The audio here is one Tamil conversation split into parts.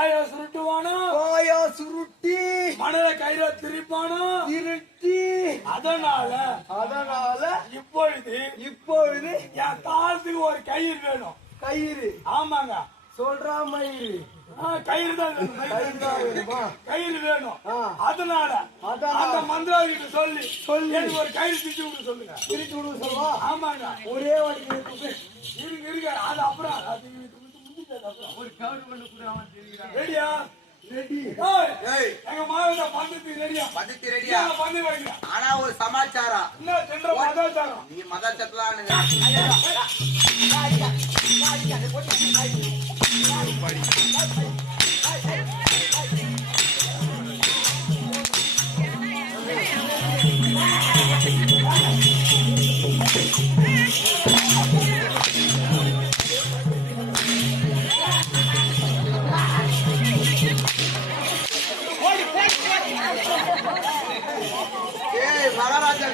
வாய சுருட்டுவானோ வாயா சுருட்டி மணல கயிற திரிப்பானோ திருட்டி அதனால இப்பொழுது என் தாளத்துக்கு ஒரு கயிறு வேணும். கயிறு ஆமாங்க சொல்றா மயிறு கயிறு தான் கயிறு வேணும். அதனால அந்த மந்திராவி கிட்ட சொல்லி எனக்கு ஒரு கயிறு திச்சு விட சொல்லுங்க. திருச்சி விடுங்க சொல்வா. ஆமாங்க ஒரே வாட்டி இருங்க அது அப்புறம் ஒரு கவுரு பண்ண கூட அவன் தெரியுறான். ரெடியா? ரெடி. எங்க மாவட்ட பந்தத்து ரெடியா? பந்தத்து ரெடியா? பந்து வைங்க. ஆனா ஒரு சமாச்சாரம். என்ன சென்ற மதாச்சாரம்? நீ மதாச்சத்தலானுங்க. மகாராஜா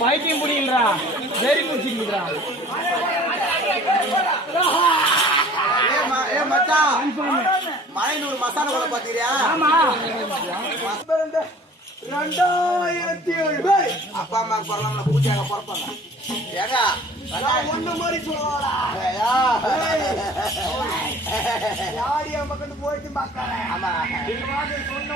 பைத்தியம் புடிங்களா வெறி புடிச்சிங்களா மச்சான் மலைநூறு மசாலா கூட பாத்தீங்களா? 2007 அப்பா அம்மா பரவாயில்ல பூஜையாக பிறப்பாங்க. ஏங்க ஒண்ணு மாதிரி சொல்லுவாடா யாரியா மக்கள் போயிட்டு மாக்காரே. ஆமா சொன்ன